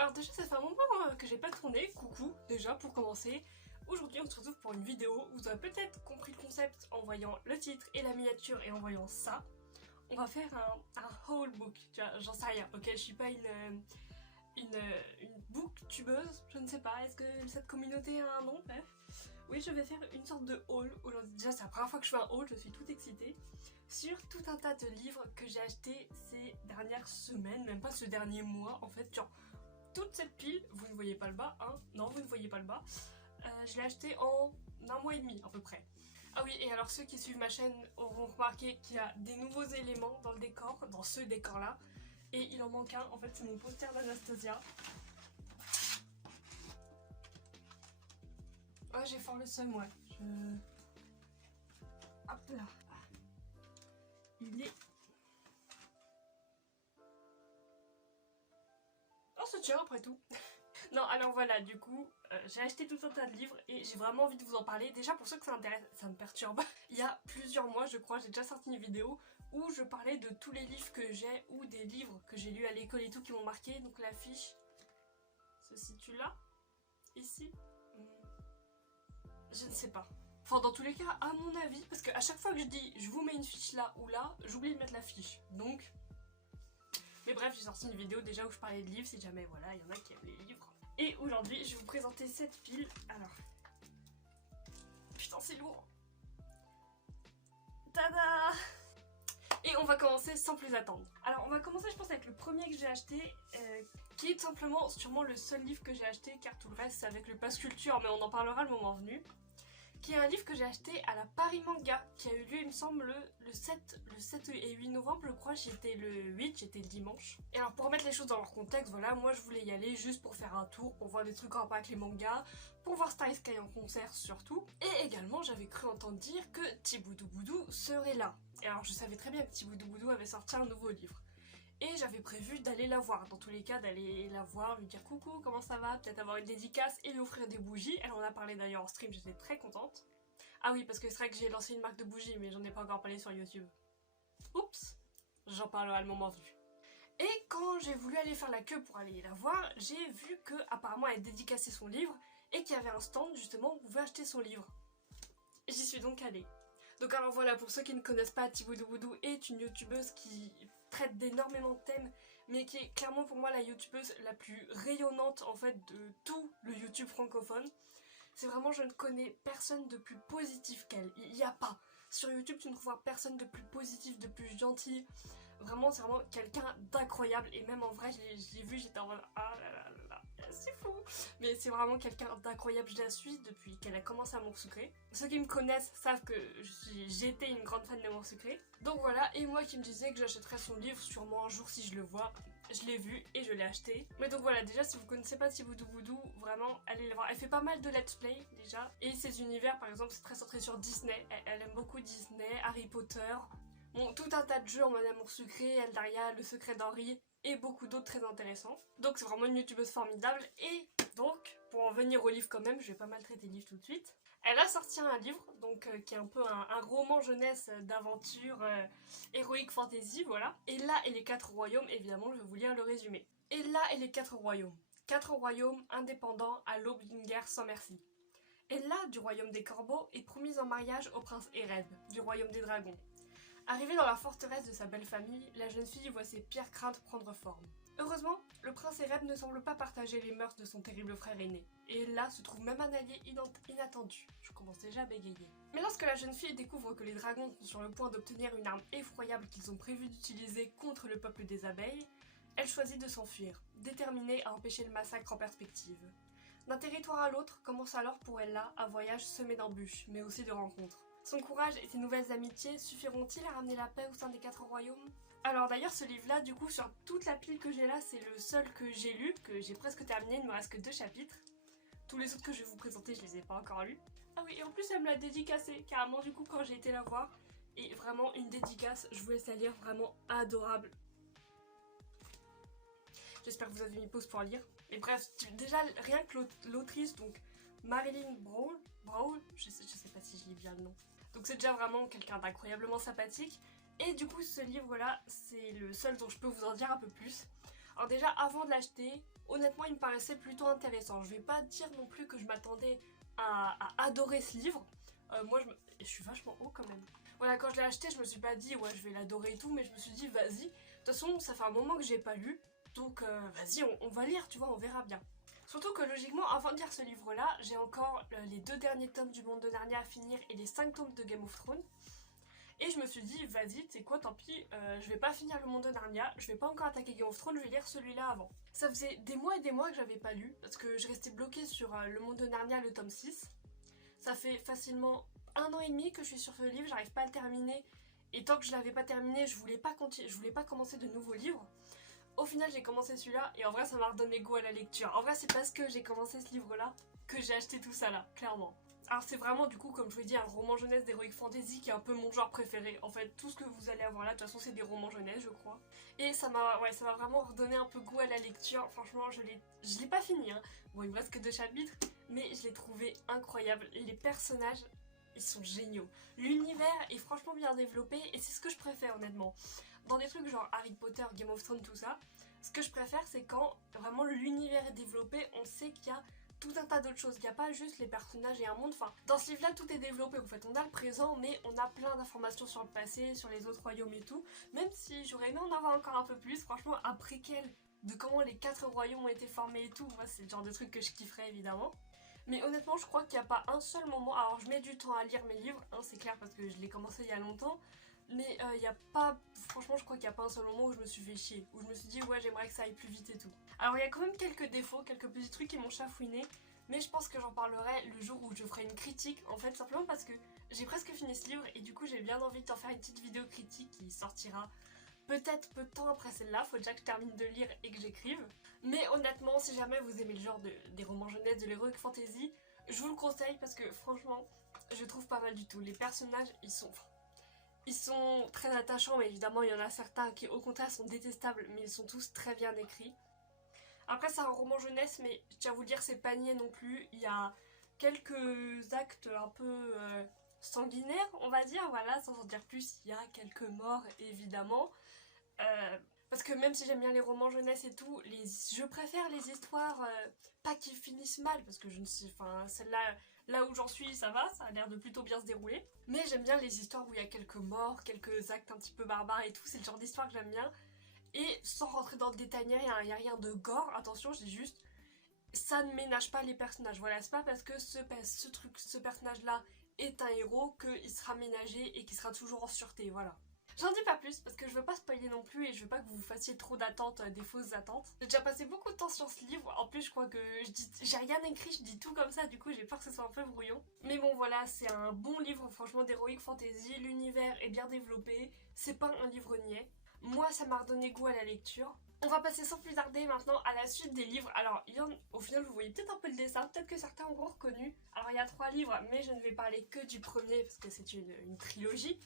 alors déjà ça fait un moment que j'ai pas tourné, coucou déjà pour commencer. Aujourd'hui on se retrouve pour une vidéo, vous avez peut-être compris le concept en voyant le titre et la miniature et en voyant ça. On va faire un haul book, tu vois, j'en sais rien, ok, je suis pas une booktubeuse, je ne sais pas, est-ce que cette communauté a un nom? Bref. Oui, je vais faire une sorte de haul aujourd'hui. Déjà, c'est la première fois que je fais un haul, je suis toute excitée. Sur tout un tas de livres que j'ai achetés ces dernières semaines, même pas ce dernier mois, en fait. Genre, toute cette pile, vous ne voyez pas le bas, hein? Non, vous ne voyez pas le bas. Je l'ai acheté en un mois et demi, à peu près. Ah oui, et alors ceux qui suivent ma chaîne auront remarqué qu'il y a des nouveaux éléments dans le décor, dans ce décor-là. Et il en manque un, en fait, c'est mon poster d'Anastasia. Ouais, j'ai fort le seum, ouais. Hop là. Il est... Oh, ça tient après tout. Non, alors voilà, du coup, j'ai acheté tout un tas de livres et j'ai vraiment envie de vous en parler. Déjà, pour ceux que ça intéresse, ça me perturbe. Il y a plusieurs mois, je crois, j'ai déjà sorti une vidéo où je parlais de tous les livres que j'ai ou des livres que j'ai lus à l'école et tout qui m'ont marqué. Donc l'affiche se situe là, ici. Je ne sais pas. Enfin, dans tous les cas, à mon avis, parce qu'à chaque fois que je dis je vous mets une fiche là ou là, j'oublie de mettre la fiche. Donc... Mais bref, j'ai sorti une vidéo déjà où je parlais de livres, si jamais, voilà, il y en a qui aiment les livres. Et aujourd'hui, je vais vous présenter cette pile. Alors... Putain, c'est lourd. Tada! Et on va commencer sans plus attendre. Alors, on va commencer, je pense, avec le premier que j'ai acheté, qui est tout simplement, sûrement le seul livre que j'ai acheté, car tout le reste, c'est avec le Pass Culture, mais on en parlera le moment venu. Qui est un livre que j'ai acheté à la Paris Manga, qui a eu lieu, il me semble, le 7 et 8 novembre, je crois. J'étais le 8, j'étais le dimanche. Et alors, pour remettre les choses dans leur contexte, voilà, moi je voulais y aller juste pour faire un tour, pour voir des trucs en rapport avec les mangas, pour voir Starry Sky en concert surtout. Et également, j'avais cru entendre dire que Thiboudou Boudou serait là. Et alors, je savais très bien que Thiboudou Boudou avait sorti un nouveau livre. Et j'avais prévu d'aller la voir, dans tous les cas d'aller la voir, lui dire coucou, comment ça va, peut-être avoir une dédicace et lui offrir des bougies. Elle en a parlé d'ailleurs en stream, j'étais très contente. Ah oui, parce que c'est vrai que j'ai lancé une marque de bougies, mais j'en ai pas encore parlé sur YouTube. Oups, j'en parlerai le moment venu. Et quand j'ai voulu aller faire la queue pour aller la voir, j'ai vu que apparemment elle dédicaçait son livre et qu'il y avait un stand justement où on pouvait acheter son livre. J'y suis donc allée. Donc alors voilà, pour ceux qui ne connaissent pas, Thiboudou Boudou est une youtubeuse qui traite d'énormément de thèmes, mais qui est clairement pour moi la youtubeuse la plus rayonnante en fait de tout le YouTube francophone. C'est vraiment, je ne connais personne de plus positif qu'elle, il n'y a pas. Sur YouTube, tu ne trouveras personne de plus positif, de plus gentil. Vraiment, c'est vraiment quelqu'un d'incroyable. Et même en vrai, je l'ai vu, j'étais en mode ah là là là, c'est fou. Mais c'est vraiment quelqu'un d'incroyable. Je la suis depuis qu'elle a commencé à Amour Sucré. Ceux qui me connaissent savent que j'étais une grande fan d'Amour Sucré. Donc voilà, et moi qui me disais que j'achèterais son livre sûrement un jour si je le vois. Je l'ai vu et je l'ai acheté. Mais donc voilà, déjà si vous connaissez pas Thiboudou Boudou, vraiment allez la voir. Elle fait pas mal de let's play déjà. Et ses univers par exemple c'est très centré sur Disney. Elle aime beaucoup Disney, Harry Potter. Bon, tout un tas de jeux en mode Amour Sucré, Eldaria, Le Secret d'Henri et beaucoup d'autres très intéressants. Donc c'est vraiment une youtubeuse formidable. Et donc, pour en venir au livre quand même, je vais pas maltraiter le livre tout de suite. Elle a sorti un livre, donc qui est un peu un roman jeunesse d'aventure héroïque fantasy, voilà. Et là et les 4 royaumes, évidemment, je vais vous lire le résumé. Et là et les 4 royaumes. 4 royaumes indépendants à l'aube d'une guerre sans merci. Et là, du royaume des corbeaux, est promise en mariage au prince Ereb, du royaume des dragons. Arrivée dans la forteresse de sa belle famille, la jeune fille voit ses pires craintes prendre forme. Heureusement, le prince Ereb ne semble pas partager les mœurs de son terrible frère aîné. Et là se trouve même un allié inattendu. Je commence déjà à bégayer. Mais lorsque la jeune fille découvre que les dragons sont sur le point d'obtenir une arme effroyable qu'ils ont prévu d'utiliser contre le peuple des abeilles, elle choisit de s'enfuir, déterminée à empêcher le massacre en perspective. D'un territoire à l'autre commence alors pour elle là un voyage semé d'embûches, mais aussi de rencontres. Son courage et ses nouvelles amitiés suffiront-ils à ramener la paix au sein des 4 royaumes? Alors d'ailleurs ce livre-là, du coup, sur toute la pile que j'ai là, c'est le seul que j'ai lu, que j'ai presque terminé, il me reste que 2 chapitres. Tous les autres que je vais vous présenter, je les ai pas encore lus. Ah oui, et en plus elle me l'a dédicacé, carrément du coup quand j'ai été la voir. Et vraiment une dédicace, je vous laisse la lire, vraiment adorable. J'espère que vous avez mis pause pour lire. Mais bref, déjà rien que l'autrice, donc Marilyn Brawl, je sais pas si je lis bien le nom. Donc c'est déjà vraiment quelqu'un d'incroyablement sympathique. Et du coup ce livre là, c'est le seul dont je peux vous en dire un peu plus. Alors déjà avant de l'acheter, honnêtement il me paraissait plutôt intéressant. Je vais pas dire non plus que je m'attendais à adorer ce livre. Moi je suis vachement haut quand même. Voilà, quand je l'ai acheté je me suis pas dit ouais je vais l'adorer et tout, mais je me suis dit vas-y. De toute façon ça fait un moment que j'ai pas lu, donc vas-y on va lire, tu vois, on verra bien. Surtout que logiquement, avant de lire ce livre-là, j'ai encore les 2 derniers tomes du Monde de Narnia à finir et les 5 tomes de Game of Thrones. Et je me suis dit, vas-y, tu sais quoi, tant pis, je vais pas finir le Monde de Narnia, je vais pas encore attaquer Game of Thrones, je vais lire celui-là avant. Ça faisait des mois et des mois que j'avais pas lu, parce que je restais bloquée sur le Monde de Narnia, le tome 6. Ça fait facilement 1 an et demi que je suis sur ce livre, j'arrive pas à le terminer. Et tant que je l'avais pas terminé, je voulais pas commencer de nouveaux livres. Au final j'ai commencé celui-là et en vrai ça m'a redonné goût à la lecture. En vrai c'est parce que j'ai commencé ce livre là que j'ai acheté tout ça là, clairement. Alors c'est vraiment du coup comme je vous l'ai dit un roman jeunesse d'Heroic Fantasy qui est un peu mon genre préféré. En fait tout ce que vous allez avoir là de toute façon c'est des romans jeunesse je crois. Et ça m'a vraiment redonné un peu goût à la lecture. Franchement je l'ai pas fini hein. Bon il me reste que 2 chapitres mais je l'ai trouvé incroyable. Les personnages ils sont géniaux. L'univers est franchement bien développé et c'est ce que je préfère honnêtement. Dans des trucs genre Harry Potter, Game of Thrones, tout ça, ce que je préfère c'est quand vraiment l'univers est développé, on sait qu'il y a tout un tas d'autres choses, il n'y a pas juste les personnages et un monde, enfin dans ce livre là tout est développé en fait, on a le présent mais on a plein d'informations sur le passé, sur les autres royaumes et tout, même si j'aurais aimé en avoir encore un peu plus, franchement un préquel de comment les 4 royaumes ont été formés et tout, moi c'est le genre de truc que je kifferais évidemment. Mais honnêtement je crois qu'il n'y a pas un seul moment, alors je mets du temps à lire mes livres, hein, c'est clair parce que je l'ai commencé il y a longtemps, mais il y a pas, franchement je crois qu'il n'y a pas un seul moment où je me suis fait chier, où je me suis dit ouais j'aimerais que ça aille plus vite et tout. Alors il y a quand même quelques défauts, quelques petits trucs qui m'ont chafouiné, mais je pense que j'en parlerai le jour où je ferai une critique, en fait simplement parce que j'ai presque fini ce livre et du coup j'ai bien envie de t'en faire une petite vidéo critique qui sortira peut-être peu de temps après celle-là, faut déjà que je termine de lire et que j'écrive. Mais honnêtement si jamais vous aimez le genre des romans jeunesse, de l'heroic fantasy, je vous le conseille parce que franchement je trouve pas mal du tout. Les personnages ils sont très attachants, mais évidemment il y en a certains qui au contraire sont détestables, mais ils sont tous très bien écrits. Après c'est un roman jeunesse, mais je tiens à vous le dire c'est pas niais non plus, il y a quelques actes un peu sanguinaires on va dire, voilà, sans en dire plus, il y a quelques morts évidemment. Parce que même si j'aime bien les romans jeunesse et tout, je préfère les histoires, pas qui finissent mal, parce que je ne sais, enfin celle-là, là où j'en suis ça va, ça a l'air de plutôt bien se dérouler. Mais j'aime bien les histoires où il y a quelques morts, quelques actes un petit peu barbares et tout, c'est le genre d'histoire que j'aime bien. Et sans rentrer dans le détail, il n'y a rien de gore, attention, je dis juste, ça ne ménage pas les personnages. Voilà, c'est pas parce que ce personnage-là est un héros qu'il sera ménagé et qu'il sera toujours en sûreté, voilà. J'en dis pas plus parce que je veux pas spoiler non plus et je veux pas que vous fassiez trop d'attentes, des fausses attentes. J'ai déjà passé beaucoup de temps sur ce livre, en plus je crois que j'ai rien écrit, je dis tout comme ça, du coup j'ai peur que ce soit un peu brouillon. Mais bon voilà, c'est un bon livre franchement d'heroic fantasy, l'univers est bien développé, c'est pas un livre niais. Moi ça m'a redonné goût à la lecture. On va passer sans plus tarder maintenant à la suite des livres. Alors au final vous voyez peut-être un peu le dessin, peut-être que certains auront reconnu. Alors il y a 3 livres mais je ne vais parler que du premier parce que c'est une trilogie.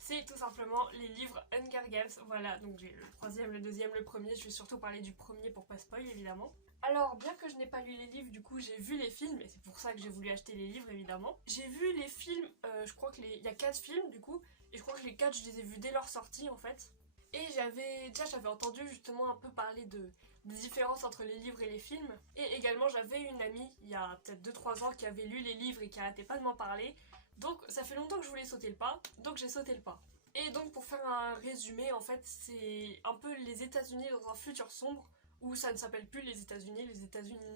C'est tout simplement les livres Hunger Games, voilà, donc j'ai le 3e, le 2e, le premier, je vais surtout parler du premier pour pas spoil évidemment. Alors bien que je n'ai pas lu les livres, du coup j'ai vu les films, et c'est pour ça que j'ai voulu acheter les livres évidemment. J'ai vu les films, je crois qu'il y a 4 films du coup, et je crois que les 4 je les ai vus dès leur sortie en fait. Et j'avais entendu justement un peu parler des différences entre les livres et les films. Et également j'avais une amie, il y a peut-être 2-3 ans, qui avait lu les livres et qui arrêtait pas de m'en parler. Donc ça fait longtemps que je voulais sauter le pas, donc j'ai sauté le pas. Et donc pour faire un résumé, en fait c'est un peu les États-Unis dans un futur sombre, où ça ne s'appelle plus les États-Unis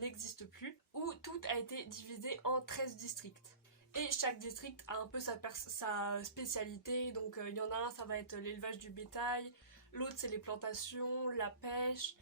n'existent plus, où tout a été divisé en 13 districts. Et chaque district a un peu sa spécialité, donc il y en a un ça va être l'élevage du bétail, l'autre c'est les plantations, la pêche,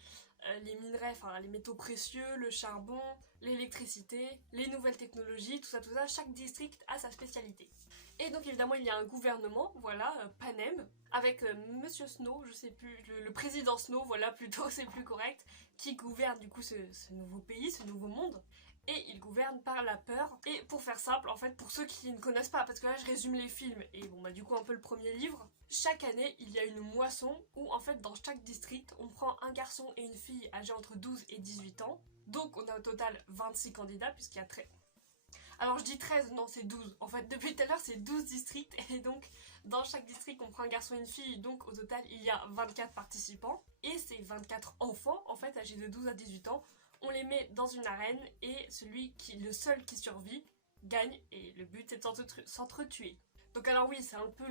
les minerais, enfin les métaux précieux, le charbon, l'électricité, les nouvelles technologies, tout ça, chaque district a sa spécialité. Et donc évidemment il y a un gouvernement, voilà, Panem, avec Monsieur Snow, je sais plus, le président Snow, voilà plutôt c'est plus correct, qui gouverne du coup ce nouveau pays, ce nouveau monde. Et il gouverne par la peur. Et pour faire simple, en fait, pour ceux qui ne connaissent pas, parce que là je résume les films, et bon bah du coup un peu le premier livre, chaque année il y a une moisson où en fait dans chaque district on prend un garçon et une fille âgés entre 12 et 18 ans. Donc on a au total 26 candidats puisqu'il y a Alors je dis 13, non c'est 12. En fait depuis tout à l'heure c'est 12 districts et donc dans chaque district on prend un garçon et une fille, donc au total il y a 24 participants. Et ces 24 enfants, en fait âgés de 12 à 18 ans, on les met dans une arène et le seul qui survit gagne et le but c'est de s'entretuer. Donc alors oui c'est un peu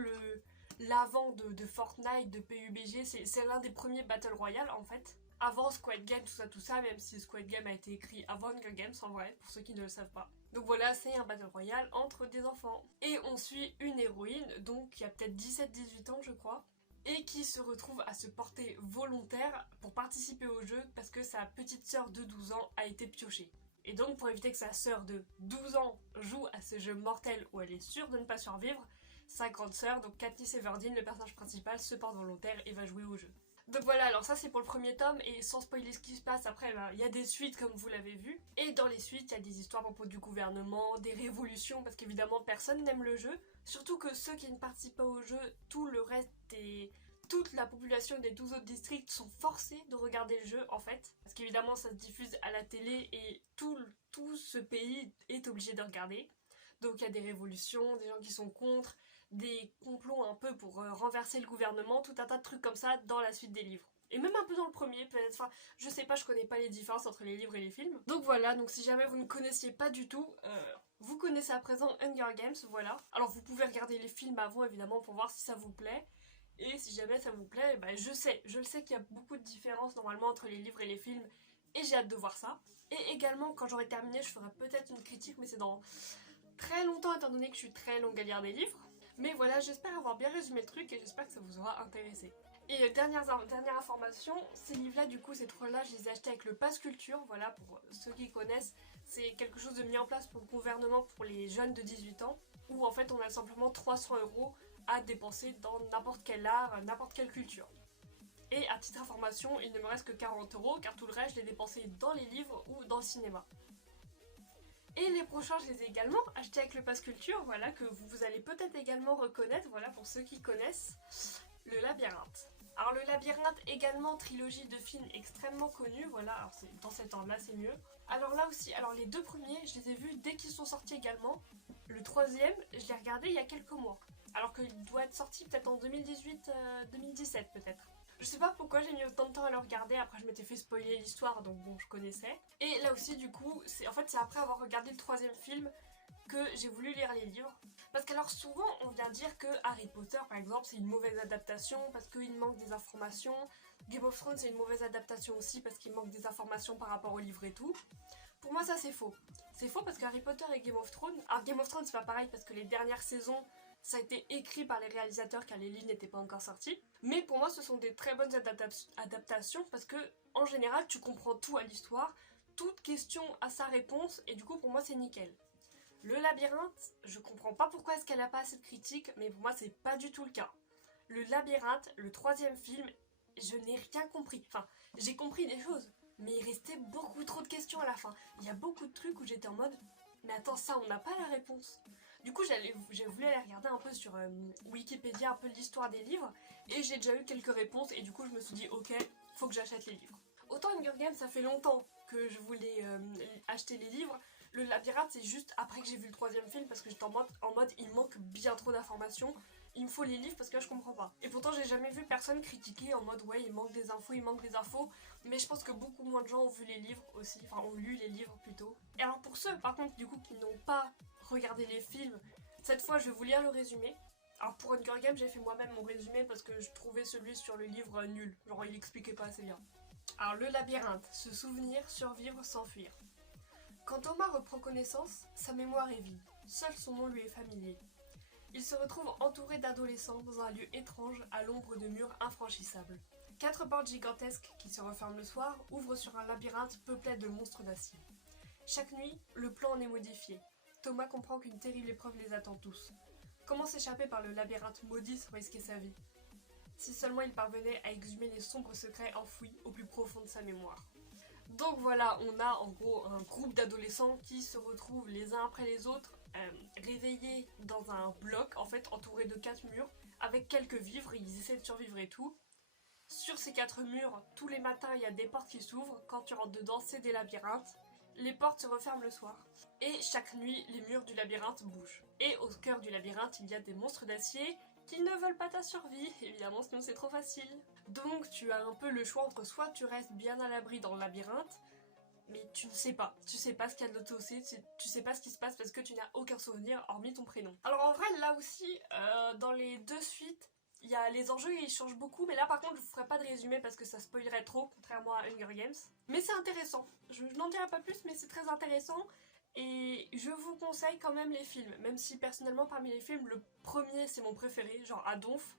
l'avant de Fortnite, de PUBG, c'est l'un des premiers Battle Royale en fait. Avant Squid Game, tout ça, même si Squid Game a été écrit avant Hunger Games en vrai, pour ceux qui ne le savent pas. Donc voilà, c'est un Battle Royale entre des enfants. Et on suit une héroïne, donc qui a peut-être 17-18 ans je crois, et qui se retrouve à se porter volontaire pour participer au jeu parce que sa petite sœur de 12 ans a été piochée. Et donc pour éviter que sa sœur de 12 ans joue à ce jeu mortel où elle est sûre de ne pas survivre, sa grande sœur, donc Katniss Everdeen, le personnage principal, se porte volontaire et va jouer au jeu. Donc voilà, alors ça c'est pour le premier tome, et sans spoiler ce qui se passe après, il y a des suites comme vous l'avez vu, et dans les suites il y a des histoires à propos du gouvernement, des révolutions, parce qu'évidemment personne n'aime le jeu, surtout que ceux qui ne participent pas au jeu, tout le reste et toute la population des 12 autres districts sont forcés de regarder le jeu en fait, parce qu'évidemment ça se diffuse à la télé et tout ce pays est obligé de regarder. Donc il y a des révolutions, des gens qui sont contre, des complots un peu pour renverser le gouvernement, tout un tas de trucs comme ça dans la suite des livres. Et même un peu dans le premier, peut-être, enfin, je sais pas, je connais pas les différences entre les livres et les films. Donc voilà, donc si jamais vous ne connaissiez pas du tout, vous connaissez à présent Hunger Games, voilà. Alors vous pouvez regarder les films avant, évidemment, pour voir si ça vous plaît. Et si jamais ça vous plaît, bah, je le sais qu'il y a beaucoup de différences normalement entre les livres et les films, et j'ai hâte de voir ça. Et également, quand j'aurai terminé, je ferai peut-être une critique, mais c'est dans très longtemps étant donné que je suis très longue à lire des livres. Mais voilà, j'espère avoir bien résumé le truc et j'espère que ça vous aura intéressé. Et dernière information, ces livres-là, du coup, ces trois-là, je les ai achetés avec le Pass Culture. Voilà, pour ceux qui connaissent, c'est quelque chose de mis en place pour le gouvernement pour les jeunes de 18 ans, où en fait on a simplement 300 € à dépenser dans n'importe quel art, n'importe quelle culture. Et à titre d'information, il ne me reste que 40 € car tout le reste, je l'ai dépensé dans les livres ou dans le cinéma. Et les prochains, je les ai également achetés avec le Pass Culture, voilà, que vous allez peut-être également reconnaître, voilà, pour ceux qui connaissent, le Labyrinthe. Alors le Labyrinthe, également trilogie de films extrêmement connus, voilà, alors dans cet ordre-là, c'est mieux. Alors là aussi, alors les deux premiers, je les ai vus dès qu'ils sont sortis également. Le troisième, je l'ai regardé il y a quelques mois, alors qu'il doit être sorti peut-être en 2018-2017 peut-être. Je sais pas pourquoi j'ai mis autant de temps à le regarder, après je m'étais fait spoiler l'histoire donc bon je connaissais. Et là aussi du coup, c'est après avoir regardé le troisième film que j'ai voulu lire les livres. Parce qu'alors souvent on vient dire que Harry Potter par exemple c'est une mauvaise adaptation parce qu'il manque des informations. Game of Thrones c'est une mauvaise adaptation aussi parce qu'il manque des informations par rapport au livre et tout. Pour moi ça c'est faux. C'est faux parce qu'Harry Potter et Game of Thrones... Alors Game of Thrones c'est pas pareil parce que les dernières saisons ça a été écrit par les réalisateurs car les livres n'étaient pas encore sortis. Mais pour moi ce sont des très bonnes adaptations parce que en général tu comprends tout à l'histoire, toute question a sa réponse et du coup pour moi c'est nickel. Le Labyrinthe, je comprends pas pourquoi est-ce qu'elle a pas assez de critiques, mais pour moi c'est pas du tout le cas. Le Labyrinthe, le troisième film, je n'ai rien compris. Enfin, j'ai compris des choses, mais il restait beaucoup trop de questions à la fin. Il y a beaucoup de trucs où j'étais en mode, mais attends, ça on n'a pas la réponse. Du coup j'ai voulu aller regarder un peu sur Wikipédia un peu l'histoire des livres, et j'ai déjà eu quelques réponses, et du coup je me suis dit ok, faut que j'achète les livres. Autant Hunger Games, ça fait longtemps que je voulais acheter les livres. Le Labyrinthe, c'est juste après que j'ai vu le troisième film parce que j'étais en mode il manque bien trop d'informations. Il me faut les livres parce que là je comprends pas. Et pourtant j'ai jamais vu personne critiquer en mode ouais il manque des infos, mais je pense que beaucoup moins de gens ont vu les livres aussi, enfin ont lu les livres plutôt. Et alors pour ceux par contre du coup qui n'ont pas regardé les films, cette fois je vais vous lire le résumé. Alors pour Hunger Games j'ai fait moi-même mon résumé parce que je trouvais celui sur le livre nul, genre il expliquait pas assez bien. Alors le Labyrinthe, se souvenir, survivre, s'enfuir. Quand Thomas reprend connaissance, sa mémoire est vide, seul son nom lui est familier. Il se retrouve entouré d'adolescents dans un lieu étrange à l'ombre de murs infranchissables. 4 portes gigantesques qui se referment le soir ouvrent sur un labyrinthe peuplé de monstres d'acier. Chaque nuit, le plan en est modifié. Thomas comprend qu'une terrible épreuve les attend tous. Comment s'échapper par le labyrinthe maudit sans risquer sa vie? Si seulement il parvenait à exhumer les sombres secrets enfouis au plus profond de sa mémoire. Donc voilà, on a en gros un groupe d'adolescents qui se retrouvent les uns après les autres, réveillés dans un bloc, en fait entourés de 4 murs, avec quelques vivres, ils essaient de survivre et tout. Sur ces 4 murs, tous les matins il y a des portes qui s'ouvrent, quand tu rentres dedans c'est des labyrinthes, Les portes se referment le soir. Et chaque nuit, les murs du labyrinthe bougent. Et au cœur du labyrinthe, il y a des monstres d'acier qui ne veulent pas ta survie, évidemment, sinon c'est trop facile. Donc tu as un peu le choix entre soit tu restes bien à l'abri dans le labyrinthe, mais tu ne sais pas. Tu sais pas ce qu'il y a de l'autre côté, tu sais pas ce qui se passe parce que tu n'as aucun souvenir hormis ton prénom. Alors en vrai, là aussi, dans les deux suites, il y a les enjeux, ils changent beaucoup, mais là par contre je vous ferai pas de résumé parce que ça spoilerait trop, contrairement à Hunger Games. Mais c'est intéressant, je n'en dirai pas plus, mais c'est très intéressant. Et je vous conseille quand même les films, même si personnellement parmi les films, le premier c'est mon préféré, genre à Donf.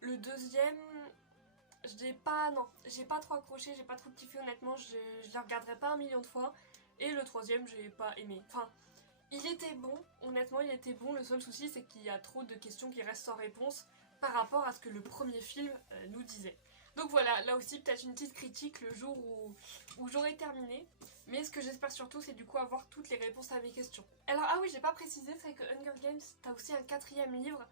Le deuxième, j'ai pas trop accroché, j'ai pas trop kiffé honnêtement, je le regarderai pas 1 million de fois. Et le troisième, j'ai pas aimé. Enfin, il était bon, honnêtement il était bon, le seul souci c'est qu'il y a trop de questions qui restent sans réponse par rapport à ce que le premier film nous disait. Donc voilà, là aussi peut-être une petite critique le jour où j'aurai terminé. Mais ce que j'espère surtout c'est du coup avoir toutes les réponses à mes questions. Alors ah oui, j'ai pas précisé, c'est que Hunger Games, t'as aussi un quatrième livre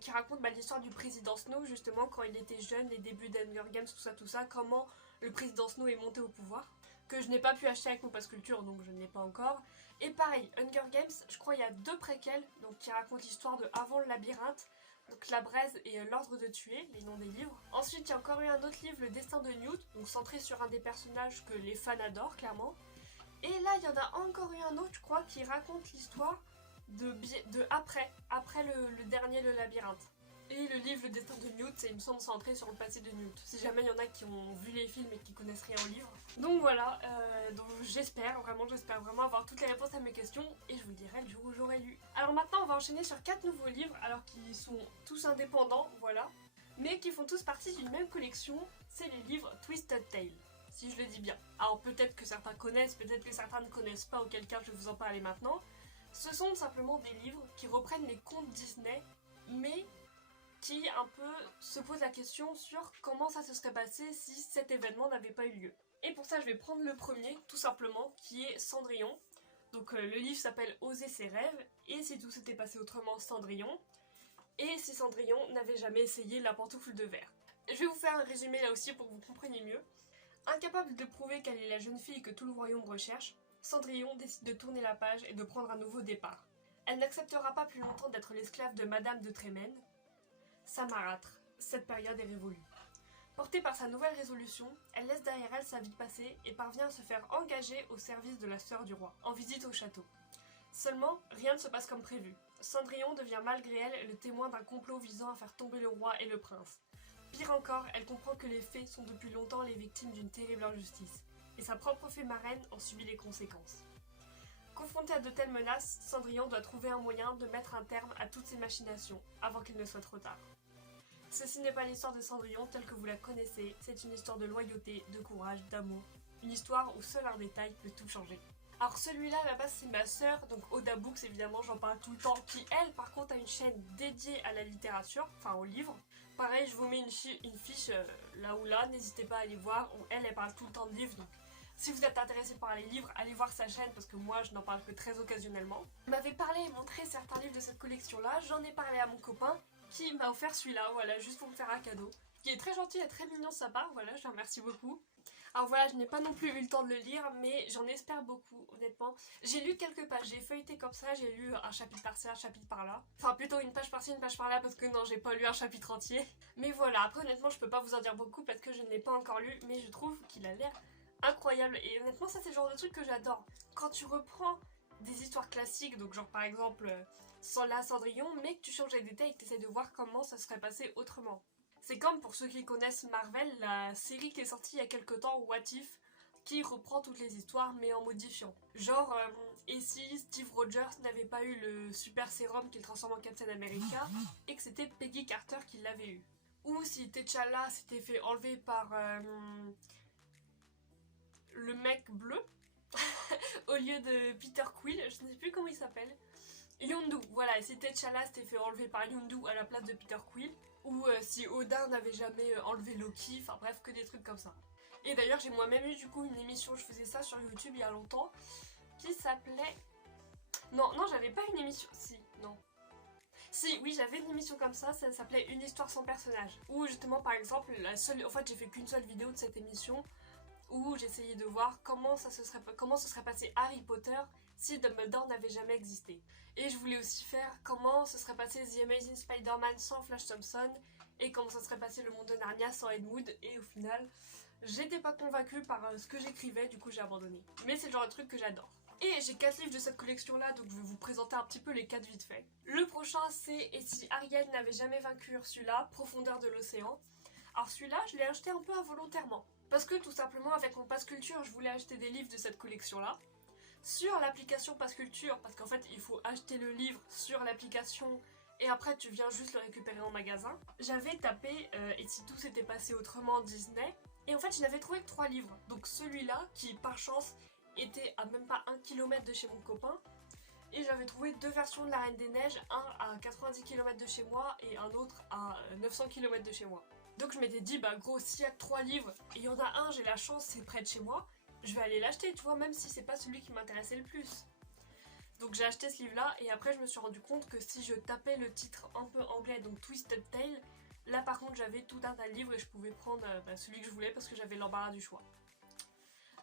qui raconte l'histoire du président Snow, justement quand il était jeune, les débuts d'Hunger Games, tout ça, comment le président Snow est monté au pouvoir. Que je n'ai pas pu acheter avec mon pass culture, donc je ne l'ai pas encore. Et pareil, Hunger Games, je crois il y a 2 préquels, donc qui racontent l'histoire de avant le labyrinthe, donc la braise et l'ordre de tuer, les noms des livres. Ensuite, il y a encore eu un autre livre, le destin de Newt, donc centré sur un des personnages que les fans adorent, clairement. Et là, il y en a encore eu un autre, je crois, qui raconte l'histoire de après le dernier, le labyrinthe. Et le livre Le destin de Newt, c'est il me semble centré sur le passé de Newt. Si jamais il y en a qui ont vu les films et qui connaissent rien au livre. Donc voilà, donc j'espère vraiment avoir toutes les réponses à mes questions et je vous le dirai le jour où j'aurai lu. Alors maintenant on va enchaîner sur 4 nouveaux livres, alors qu'ils sont tous indépendants, voilà, mais qui font tous partie d'une même collection, c'est les livres Twisted Tale, si je le dis bien. Alors peut-être que certains connaissent, peut-être que certains ne connaissent pas, auquel cas je vais vous en parler maintenant. Ce sont simplement des livres qui reprennent les contes Disney, mais qui un peu se pose la question sur comment ça se serait passé si cet événement n'avait pas eu lieu. Et pour ça je vais prendre le premier, tout simplement, qui est Cendrillon. Donc le livre s'appelle Oser ses rêves, et si tout s'était passé autrement, Cendrillon. Et si Cendrillon n'avait jamais essayé la pantoufle de verre. Je vais vous faire un résumé là aussi pour que vous compreniez mieux. Incapable de prouver qu'elle est la jeune fille que tout le royaume recherche, Cendrillon décide de tourner la page et de prendre un nouveau départ. Elle n'acceptera pas plus longtemps d'être l'esclave de Madame de Trémène. Ça marâtre, cette période est révolue. Portée par sa nouvelle résolution, elle laisse derrière elle sa vie passée et parvient à se faire engager au service de la sœur du roi, en visite au château. Seulement, rien ne se passe comme prévu. Cendrillon devient malgré elle le témoin d'un complot visant à faire tomber le roi et le prince. Pire encore, elle comprend que les fées sont depuis longtemps les victimes d'une terrible injustice, et sa propre fée marraine en subit les conséquences. Confrontée à de telles menaces, Cendrillon doit trouver un moyen de mettre un terme à toutes ces machinations, avant qu'il ne soit trop tard. Ceci n'est pas l'histoire de Cendrillon telle que vous la connaissez, c'est une histoire de loyauté, de courage, d'amour. Une histoire où seul un détail peut tout changer. Alors celui-là, à la base, c'est ma sœur, donc Oda Books, évidemment, j'en parle tout le temps, qui elle, par contre, a une chaîne dédiée à la littérature, enfin aux livres. Pareil, je vous mets une fiche là ou là, n'hésitez pas à aller voir, où elle parle tout le temps de livres, donc si vous êtes intéressé par les livres, allez voir sa chaîne parce que moi je n'en parle que très occasionnellement. Elle m'avait parlé et montré certains livres de cette collection-là, j'en ai parlé à mon copain qui m'a offert celui-là, voilà, juste pour me faire un cadeau. Qui est très gentil et très mignon de sa part, voilà, je le remercie beaucoup. Alors voilà, je n'ai pas non plus eu le temps de le lire, mais j'en espère beaucoup, honnêtement. J'ai lu quelques pages, j'ai feuilleté comme ça, j'ai lu un chapitre par-ci, un chapitre par-là. Enfin, plutôt une page par-ci, une page par-là, parce que non, j'ai pas lu un chapitre entier. Mais voilà, après honnêtement, je peux pas vous en dire beaucoup parce que je ne l'ai pas encore lu, mais je trouve qu'il a l'air incroyable. Et honnêtement, ça c'est le genre de truc que j'adore. Quand tu reprends des histoires classiques, donc genre par exemple Cendrillon, mais que tu changes les détails et que tu essaies de voir comment ça serait passé autrement. C'est comme pour ceux qui connaissent Marvel, la série qui est sortie il y a quelques temps, What If, qui reprend toutes les histoires mais en modifiant. Genre, et si Steve Rogers n'avait pas eu le super sérum qui le transforme en Captain America et que c'était Peggy Carter qui l'avait eu. Ou si T'Challa s'était fait enlever par le mec bleu au lieu de Peter Quill, je ne sais plus comment il s'appelle. Yondu, voilà, et si T'Challa s'était fait enlever par Yondu à la place de Peter Quill, ou si Odin n'avait jamais enlevé Loki, enfin bref, que des trucs comme ça. Et d'ailleurs, j'ai moi-même eu du coup une émission, je faisais ça sur YouTube il y a longtemps, qui s'appelait... Non, j'avais pas une émission, si, non. Si, oui, j'avais une émission comme ça s'appelait Une histoire sans personnage. Où justement, par exemple, en fait, j'ai fait qu'une seule vidéo de cette émission, où j'essayais de voir comment se serait passé Harry Potter si Dumbledore n'avait jamais existé. Et je voulais aussi faire comment se serait passé The Amazing Spider-Man sans Flash Thompson et comment se serait passé le monde de Narnia sans Ed Wood, et au final, j'étais pas convaincue par ce que j'écrivais, du coup j'ai abandonné. Mais c'est le genre de truc que j'adore. Et j'ai 4 livres de cette collection-là, donc je vais vous présenter un petit peu les 4 vite fait. Le prochain, c'est Et si Ariel n'avait jamais vaincu Ursula, Profondeur de l'océan. Alors celui-là, je l'ai acheté un peu involontairement. Parce que tout simplement, avec mon Pass Culture, je voulais acheter des livres de cette collection-là. Sur l'application Pass Culture, parce qu'en fait, il faut acheter le livre sur l'application et après tu viens juste le récupérer en magasin. J'avais tapé Et si tout s'était passé autrement Disney, et en fait, je n'avais trouvé que 3 livres. Donc celui-là, qui par chance était à même pas 1 km de chez mon copain, et j'avais trouvé 2 versions de La Reine des Neiges, un à 90 km de chez moi et un autre à 900 km de chez moi. Donc je m'étais dit, bah gros, s'il y a que 3 livres, et il y en a un, j'ai la chance, c'est près de chez moi, je vais aller l'acheter, tu vois, même si c'est pas celui qui m'intéressait le plus. Donc j'ai acheté ce livre-là, et après je me suis rendu compte que si je tapais le titre un peu anglais, donc Twisted Tale, là par contre j'avais tout un tas de livres et je pouvais prendre celui que je voulais parce que j'avais l'embarras du choix.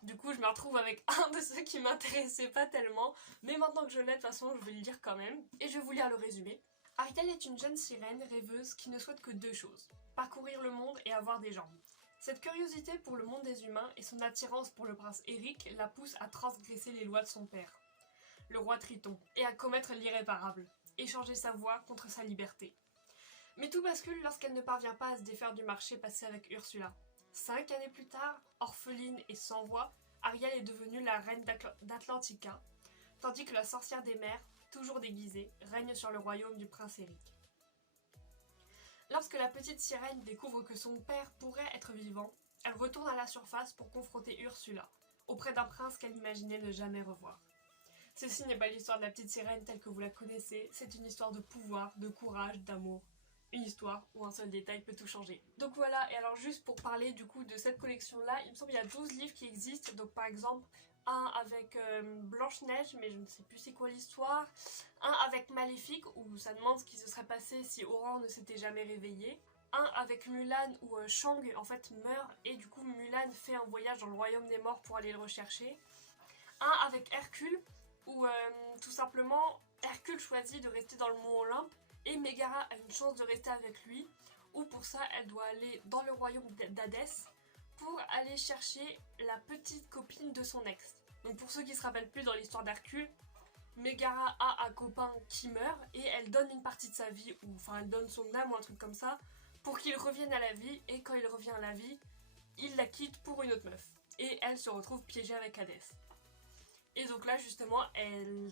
Du coup, je me retrouve avec un de ceux qui m'intéressaient pas tellement, mais maintenant que je l'ai, de toute façon, je vais le lire quand même. Et je vais vous lire le résumé. Ariel est une jeune sirène rêveuse qui ne souhaite que 2 choses. Parcourir le monde et avoir des jambes. Cette curiosité pour le monde des humains et son attirance pour le prince Eric la poussent à transgresser les lois de son père, le roi Triton, et à commettre l'irréparable, échanger sa voix contre sa liberté. Mais tout bascule lorsqu'elle ne parvient pas à se défaire du marché passé avec Ursula. 5 années plus tard, orpheline et sans voix, Ariel est devenue la reine d'Atlantica, tandis que la sorcière des mers, toujours déguisée, règne sur le royaume du prince Eric. Lorsque la petite sirène découvre que son père pourrait être vivant, elle retourne à la surface pour confronter Ursula, auprès d'un prince qu'elle imaginait ne jamais revoir. Ceci n'est pas l'histoire de la petite sirène telle que vous la connaissez, c'est une histoire de pouvoir, de courage, d'amour. Une histoire où un seul détail peut tout changer. Donc voilà, et alors juste pour parler du coup de cette collection-là, il me semble qu'il y a 12 livres qui existent. Donc par exemple, un avec Blanche-Neige, mais je ne sais plus c'est quoi l'histoire. Un avec Maléfique, où ça demande ce qui se serait passé si Aurore ne s'était jamais réveillée. Un avec Mulan, où Shang en fait meurt, et du coup Mulan fait un voyage dans le royaume des morts pour aller le rechercher. Un avec Hercule, où tout simplement Hercule choisit de rester dans le mont Olympe, et Mégara a une chance de rester avec lui, ou pour ça elle doit aller dans le royaume d'Hadès pour aller chercher la petite copine de son ex. Donc pour ceux qui se rappellent plus dans l'histoire d'Hercule, Mégara a un copain qui meurt et elle donne une partie de sa vie, ou enfin elle donne son âme ou un truc comme ça, pour qu'il revienne à la vie, et quand il revient à la vie, il la quitte pour une autre meuf. Et elle se retrouve piégée avec Hadès. Et donc là justement,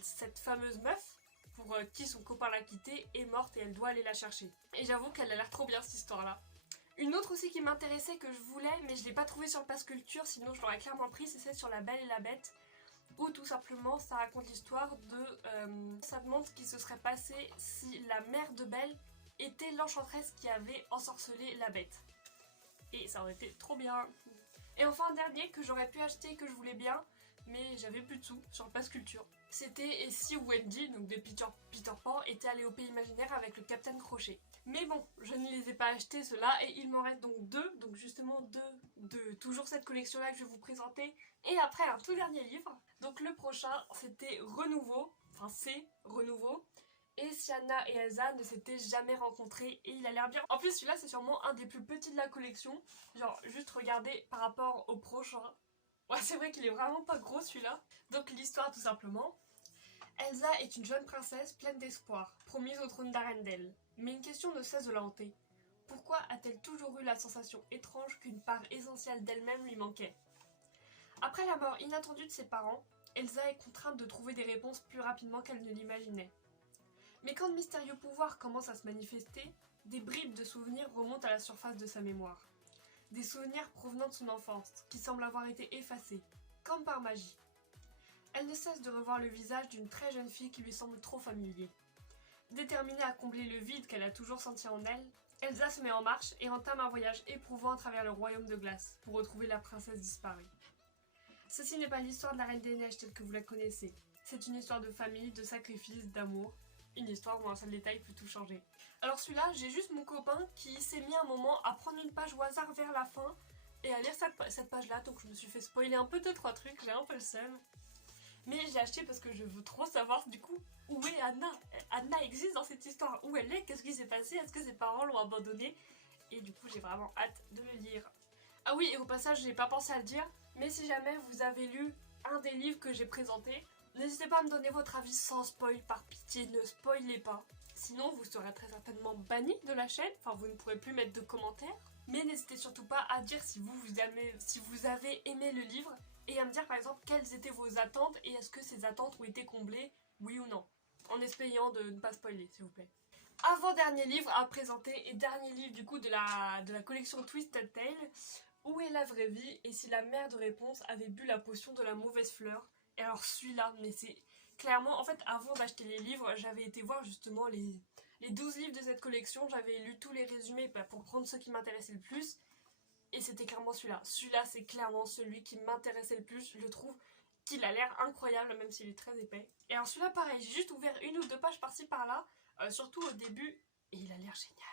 cette fameuse meuf, pour qui son copain l'a quittée, est morte et elle doit aller la chercher. Et j'avoue qu'elle a l'air trop bien cette histoire-là. Une autre aussi qui m'intéressait, que je voulais, mais je l'ai pas trouvée sur le Pass Culture, sinon je l'aurais clairement pris, c'est celle sur La Belle et la Bête, où tout simplement ça raconte l'histoire de... ça demande ce qui se serait passé si la mère de Belle était l'enchanteresse qui avait ensorcelé la bête. Et ça aurait été trop bien. Et enfin un dernier que j'aurais pu acheter, que je voulais bien, mais j'avais plus de sous sur le Pass Culture. C'était Et si Wendy, donc de Peter Pan, était allé au pays imaginaire avec le Capitaine Crochet. Mais bon, je ne les ai pas achetés ceux-là, et il m'en reste donc 2, donc justement 2 de toujours cette collection-là que je vais vous présenter. Et après un tout dernier livre. Donc le prochain, c'était Renouveau, enfin c'est Renouveau. Et si Anna et Elsa ne s'étaient jamais rencontrées, et il a l'air bien. En plus celui-là c'est sûrement un des plus petits de la collection. Genre juste regardez par rapport au prochain. Ouais, c'est vrai qu'il est vraiment pas gros celui-là. Donc l'histoire tout simplement. Elsa est une jeune princesse pleine d'espoir, promise au trône d'Arendelle. Mais une question ne cesse de la hanter. Pourquoi a-t-elle toujours eu la sensation étrange qu'une part essentielle d'elle-même lui manquait? Après la mort inattendue de ses parents, Elsa est contrainte de trouver des réponses plus rapidement qu'elle ne l'imaginait. Mais quand de mystérieux pouvoirs commencent à se manifester, des bribes de souvenirs remontent à la surface de sa mémoire. Des souvenirs provenant de son enfance, qui semblent avoir été effacés, comme par magie. Elle ne cesse de revoir le visage d'une très jeune fille qui lui semble trop familier. Déterminée à combler le vide qu'elle a toujours senti en elle, Elsa se met en marche et entame un voyage éprouvant à travers le royaume de glace pour retrouver la princesse disparue. Ceci n'est pas l'histoire de la Reine des Neiges telle que vous la connaissez. C'est une histoire de famille, de sacrifice, d'amour. Une histoire où un seul détail peut tout changer. Alors celui-là, j'ai juste mon copain qui s'est mis un moment à prendre une page au hasard vers la fin et à lire cette page-là, donc je me suis fait spoiler un peu 2-3 trucs, j'ai un peu le seum. Mais j'ai acheté parce que je veux trop savoir du coup où est Anna. Anna existe dans cette histoire, où elle est, qu'est-ce qui s'est passé, est-ce que ses parents l'ont abandonnée? Et du coup j'ai vraiment hâte de le lire. Ah oui, et au passage j'ai pas pensé à le dire, mais si jamais vous avez lu un des livres que j'ai présenté, n'hésitez pas à me donner votre avis sans spoil, par pitié, ne spoilez pas. Sinon vous serez très certainement banni de la chaîne, enfin vous ne pourrez plus mettre de commentaires. Mais n'hésitez surtout pas à dire si vous avez aimé le livre et à me dire par exemple quelles étaient vos attentes et est-ce que ces attentes ont été comblées, oui ou non. En essayant de ne pas spoiler s'il vous plaît. Avant-dernier livre à présenter et dernier livre du coup de la collection Twisted Tale. Où est la vraie vie et si la mère de réponse avait bu la potion de la mauvaise fleur? Et alors celui-là, mais c'est clairement, en fait avant d'acheter les livres, j'avais été voir justement les 12 livres de cette collection, j'avais lu tous les résumés pour prendre ceux qui m'intéressaient le plus. Et c'était clairement celui-là. Celui-là c'est clairement celui qui m'intéressait le plus, je trouve qu'il a l'air incroyable même s'il est très épais. Et alors celui-là pareil, j'ai juste ouvert une ou deux pages par-ci par-là, surtout au début, et il a l'air génial.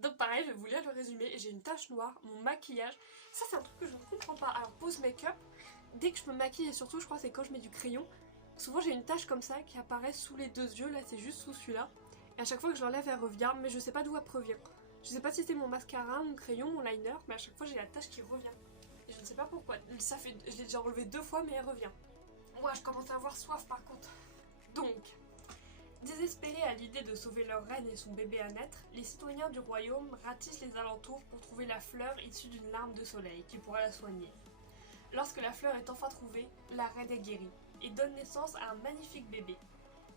Donc pareil, je vais vous lire le résumé. J'ai une tache noire, mon maquillage. Ça c'est un truc que je ne comprends pas. Alors pose make-up, dès que je me maquille et surtout je crois c'est quand je mets du crayon, souvent j'ai une tache comme ça qui apparaît sous les deux yeux. Là c'est juste sous celui-là. Et à chaque fois que je l'enlève elle revient, mais je sais pas d'où elle provient. Je sais pas si c'est mon mascara, mon crayon, mon liner, mais à chaque fois j'ai la tache qui revient. Et je ne sais pas pourquoi. Ça fait, je l'ai déjà enlevé 2 fois mais elle revient. Moi je commence à avoir soif par contre. Donc... Désespérés à l'idée de sauver leur reine et son bébé à naître, les citoyens du royaume ratissent les alentours pour trouver la fleur issue d'une larme de soleil qui pourra la soigner. Lorsque la fleur est enfin trouvée, la reine est guérie et donne naissance à un magnifique bébé.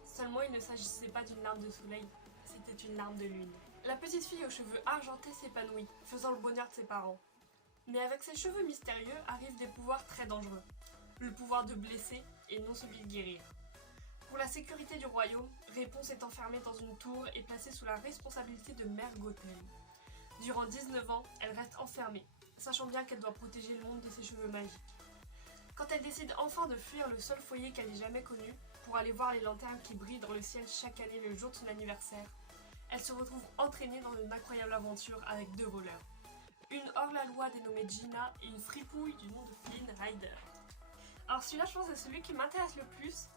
Seulement il ne s'agissait pas d'une larme de soleil, c'était une larme de lune. La petite fille aux cheveux argentés s'épanouit, faisant le bonheur de ses parents. Mais avec ses cheveux mystérieux arrivent des pouvoirs très dangereux. Le pouvoir de blesser et non celui de guérir. Pour la sécurité du royaume, Réponse est enfermée dans une tour et placée sous la responsabilité de Mère Gothel. Durant 19 ans, elle reste enfermée, sachant bien qu'elle doit protéger le monde de ses cheveux magiques. Quand elle décide enfin de fuir le seul foyer qu'elle ait jamais connu, pour aller voir les lanternes qui brillent dans le ciel chaque année le jour de son anniversaire, elle se retrouve entraînée dans une incroyable aventure avec 2 voleurs. Une hors-la-loi dénommée Gina et une fripouille du nom de Flynn Rider. Alors celui-là je pense que c'est celui qui m'intéresse le plus,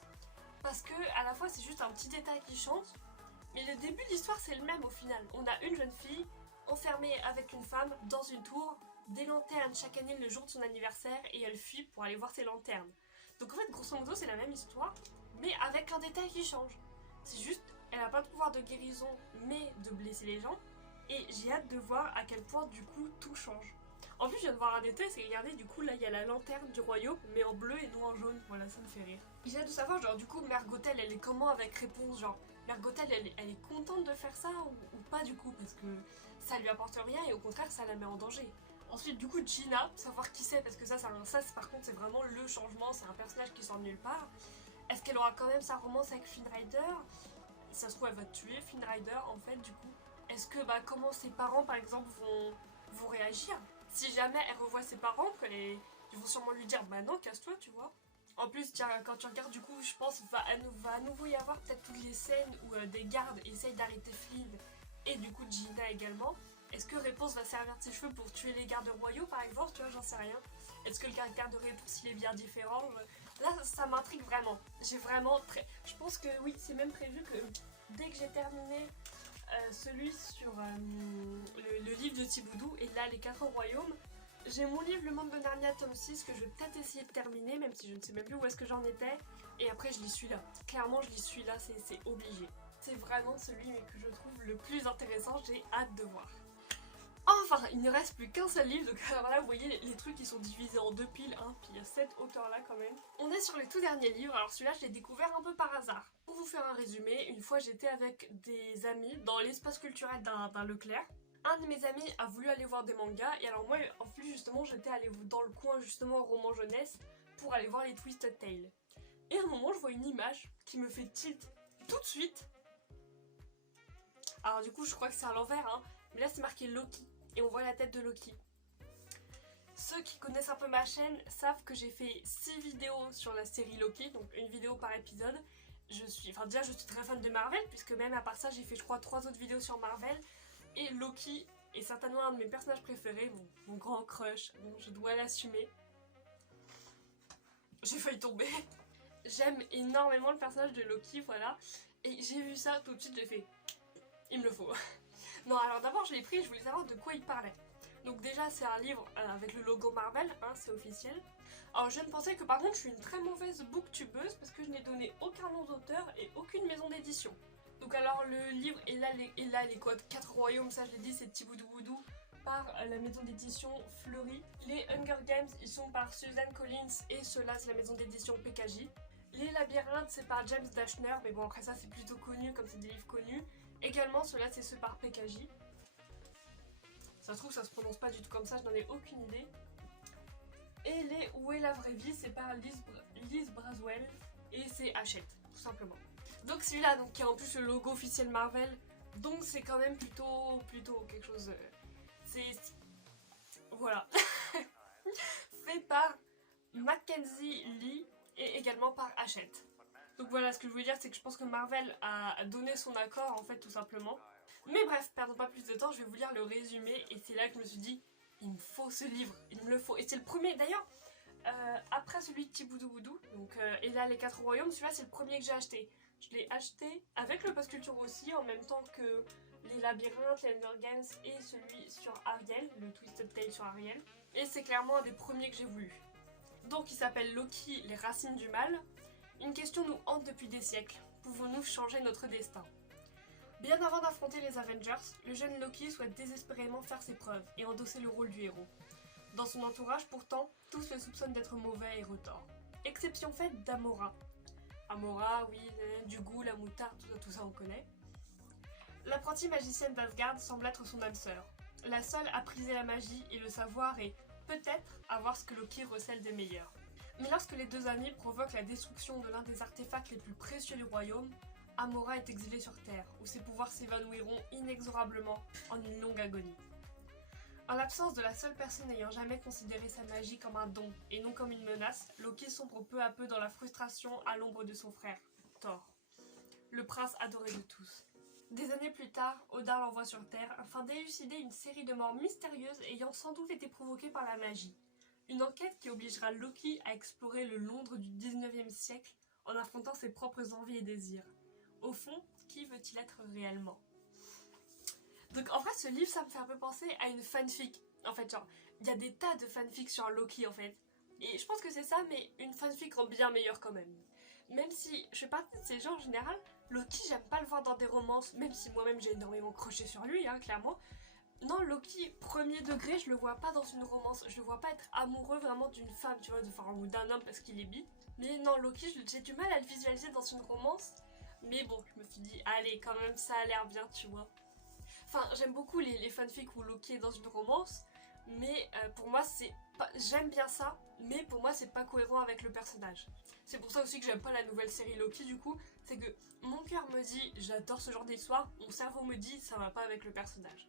parce que à la fois c'est juste un petit détail qui change, mais le début de l'histoire c'est le même au final. On a une jeune fille enfermée avec une femme dans une tour, des lanternes chaque année le jour de son anniversaire et elle fuit pour aller voir ses lanternes. Donc en fait grosso modo c'est la même histoire, mais avec un détail qui change. C'est juste, elle n'a pas de pouvoir de guérison mais de blesser les gens, et j'ai hâte de voir à quel point du coup tout change. En plus je viens de voir un détail, c'est que regardez du coup là il y a la lanterne du royaume mais en bleu et non en jaune, voilà ça me fait rire. J'ai hâte de savoir genre du coup Mère Gothel elle est comment avec Réponse, genre Mère Gothel elle est contente de faire ça ou pas du coup, parce que ça lui apporte rien et au contraire ça la met en danger. Ensuite du coup Gina, savoir qui c'est parce que ça par contre c'est vraiment le changement, c'est un personnage qui sort de nulle part. Est-ce qu'elle aura quand même sa romance avec Flynn Rider? Ça se trouve elle va tuer Flynn Rider en fait du coup. Est-ce que comment ses parents par exemple vont réagir? Si jamais elle revoit ses parents, ils vont sûrement lui dire bah non casse-toi tu vois. En plus tiens, quand tu regardes du coup je pense va à nouveau y avoir peut-être toutes les scènes où des gardes essayent d'arrêter Flynn et du coup Gina également. Est-ce que Réponse va servir de ses cheveux pour tuer les gardes royaux par exemple, tu vois, j'en sais rien. Est-ce que le caractère de Réponse il est bien différent? Là ça m'intrigue vraiment. J'ai vraiment très... Je pense que oui c'est même prévu que dès que j'ai terminé celui sur le livre de Thiboudou et là les 4 royaumes, j'ai mon livre Le Monde de Narnia tome 6 que je vais peut-être essayer de terminer même si je ne sais même plus où est-ce que j'en étais, et après je lis celui-là. Clairement je lis celui-là, c'est obligé. C'est vraiment celui que je trouve le plus intéressant, j'ai hâte de voir. Enfin, il ne reste plus qu'un seul livre, donc alors là vous voyez les trucs qui sont divisés en 2 piles, hein, puis il y a 7 auteurs là quand même. On est sur les tout derniers livres, alors celui-là je l'ai découvert un peu par hasard. Pour vous faire un résumé, une fois j'étais avec des amis dans l'espace culturel d'un Leclerc. Un de mes amis a voulu aller voir des mangas, et alors moi en plus justement j'étais allée dans le coin justement roman jeunesse pour aller voir les Twisted Tale. Et à un moment je vois une image qui me fait tilt tout de suite. Alors du coup je crois que c'est à l'envers, hein, mais là c'est marqué Loki. Et on voit la tête de Loki. Ceux qui connaissent un peu ma chaîne savent que j'ai fait 6 vidéos sur la série Loki, donc une vidéo par épisode. Déjà je suis très fan de Marvel, puisque même à part ça j'ai fait je crois 3 autres vidéos sur Marvel. Et Loki est certainement un de mes personnages préférés, mon grand crush, bon, je dois l'assumer. J'ai failli tomber. J'aime énormément le personnage de Loki, voilà. Et j'ai vu ça, tout de suite j'ai fait, il me le faut. Non, alors d'abord je l'ai pris, je voulais savoir de quoi il parlait. Donc déjà c'est un livre avec le logo Marvel, hein, c'est officiel. Alors je ne pensais que par contre je suis une très mauvaise booktubeuse parce que je n'ai donné aucun nom d'auteur et aucune maison d'édition. Donc alors le livre est là les codes 4 royaumes, ça je l'ai dit, c'est Thiboudou Boudou par la maison d'édition Fleury. Les Hunger Games ils sont par Suzanne Collins et ceux-là c'est la maison d'édition PKJ. Les labyrinthes c'est par James Dashner, mais bon après ça c'est plutôt connu comme c'est des livres connus. Également ceux-là c'est ceux par PKJ. Ça se trouve ça se prononce pas du tout comme ça, je n'en ai aucune idée. Et les Où est la vraie vie c'est par Liz Braswell et c'est Hachette tout simplement. Donc celui-là donc qui a en plus le logo officiel Marvel, donc c'est quand même plutôt quelque chose. Voilà. Fait par Mackenzie Lee et également par Hachette. Donc voilà, ce que je voulais dire c'est que je pense que Marvel a donné son accord en fait tout simplement. Mais bref, perdons pas plus de temps, je vais vous lire le résumé et c'est là que je me suis dit il me faut ce livre, il me le faut. Et c'est le premier d'ailleurs, après celui de Thiboudou Boudou, donc et là les 4 royaumes, celui-là c'est le premier que j'ai acheté. Je l'ai acheté avec le pass culture aussi, en même temps que les labyrinthes, les Hunger Games et celui sur Ariel, le Twisted Tale sur Ariel. Et c'est clairement un des premiers que j'ai voulu. Donc il s'appelle Loki, les racines du mal. Une question nous hante depuis des siècles. Pouvons-nous changer notre destin? Bien avant d'affronter les Avengers, le jeune Loki souhaite désespérément faire ses preuves et endosser le rôle du héros. Dans son entourage, pourtant, tous le soupçonnent d'être mauvais et retors. Exception faite d'Amora. Amora, oui, du goût, la moutarde, tout ça on connaît. L'apprentie magicienne d'Asgard semble être son âme sœur. La seule à priser la magie et le savoir et, peut-être, avoir ce que Loki recèle des meilleurs. Mais lorsque les deux amis provoquent la destruction de l'un des artefacts les plus précieux du royaume, Amora est exilée sur Terre, où ses pouvoirs s'évanouiront inexorablement en une longue agonie. En l'absence de la seule personne ayant jamais considéré sa magie comme un don et non comme une menace, Loki sombre peu à peu dans la frustration à l'ombre de son frère, Thor, le prince adoré de tous. Des années plus tard, Odin l'envoie sur Terre afin d'élucider une série de morts mystérieuses ayant sans doute été provoquées par la magie. Une enquête qui obligera Loki à explorer le Londres du 19e siècle en affrontant ses propres envies et désirs. Au fond, qui veut-il être réellement? Donc en vrai ce livre ça me fait un peu penser à une fanfic. En fait genre, il y a des tas de fanfics sur Loki en fait. Et je pense que c'est ça, mais une fanfic en bien meilleure quand même. Même si je fais partie de ces gens en général, Loki j'aime pas le voir dans des romances, même si moi-même j'ai énormément croché sur lui, hein, clairement. Non, Loki, premier degré, je le vois pas dans une romance, je le vois pas être amoureux vraiment d'une femme, tu vois, ou d'un homme parce qu'il est bi. Mais non, Loki, j'ai du mal à le visualiser dans une romance. Mais bon, je me suis dit, allez, quand même, ça a l'air bien, tu vois. Enfin, j'aime beaucoup les fanfics où Loki est dans une romance, mais pour moi, c'est pas... J'aime bien ça, mais pour moi, c'est pas cohérent avec le personnage. C'est pour ça aussi que j'aime pas la nouvelle série Loki, du coup, c'est que mon cœur me dit, j'adore ce genre d'histoire, mon cerveau me dit, ça va pas avec le personnage.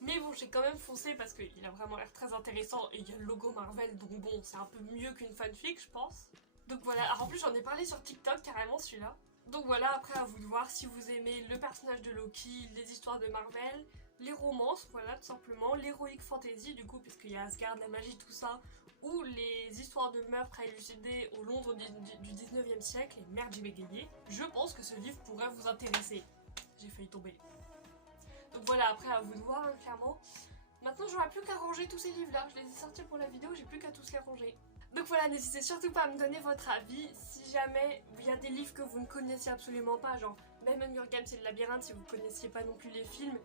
Mais bon, j'ai quand même foncé parce qu'il a vraiment l'air très intéressant et il y a le logo Marvel, donc bon, c'est un peu mieux qu'une fanfic, je pense. Donc voilà, alors en plus j'en ai parlé sur TikTok carrément celui-là. Donc voilà, après à vous de voir si vous aimez le personnage de Loki, les histoires de Marvel, les romances, voilà tout simplement, l'heroic fantasy du coup, puisqu'il y a Asgard, la magie, tout ça, ou les histoires de meurtres à élucider au Londres du 19e siècle, et merde j'ai bégayé, je pense que ce livre pourrait vous intéresser. J'ai failli tomber. Donc voilà, après à vous de voir, hein, clairement. Maintenant j'aurai plus qu'à ranger tous ces livres là, je les ai sortis pour la vidéo, j'ai plus qu'à tous les ranger. Donc voilà, n'hésitez surtout pas à me donner votre avis si jamais il y a des livres que vous ne connaissiez absolument pas, genre même Hunger Games et le labyrinthe si vous ne connaissiez pas non plus les films.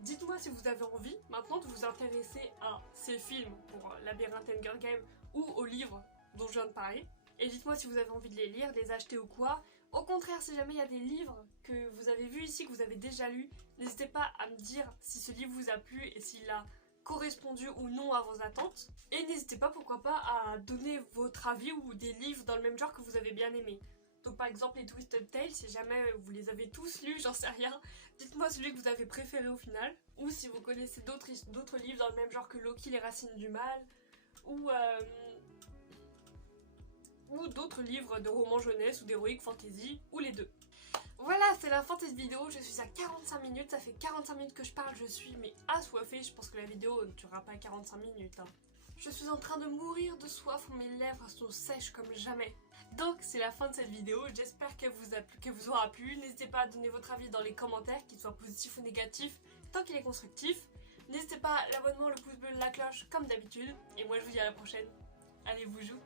Dites-moi si vous avez envie maintenant de vous intéresser à ces films pour Labyrinthe et Hunger Games ou aux livres dont je viens de parler. Et dites-moi si vous avez envie de les lire, de les acheter ou quoi. Au contraire, si jamais il y a des livres que vous avez vus ici, que vous avez déjà lus, n'hésitez pas à me dire si ce livre vous a plu et s'il a correspondu ou non à vos attentes. Et n'hésitez pas, pourquoi pas, à donner votre avis ou des livres dans le même genre que vous avez bien aimé. Donc par exemple les Twisted Tales, si jamais vous les avez tous lus, j'en sais rien, dites-moi celui que vous avez préféré au final. Ou si vous connaissez d'autres livres dans le même genre que Loki, les racines du mal, ou d'autres livres de romans jeunesse ou d'heroic fantasy, ou les deux. Voilà, c'est la fin de cette vidéo, je suis à 45 minutes, ça fait 45 minutes que je parle, je suis mais assoiffée, je pense que la vidéo ne durera pas 45 minutes. Hein. Je suis en train de mourir de soif, mes lèvres sont sèches comme jamais. Donc c'est la fin de cette vidéo, j'espère qu'elle vous aura plu, n'hésitez pas à donner votre avis dans les commentaires, qu'il soit positif ou négatif, tant qu'il est constructif. N'hésitez pas à l'abonnement, le pouce bleu, la cloche comme d'habitude, et moi je vous dis à la prochaine. Allez, vous jouez.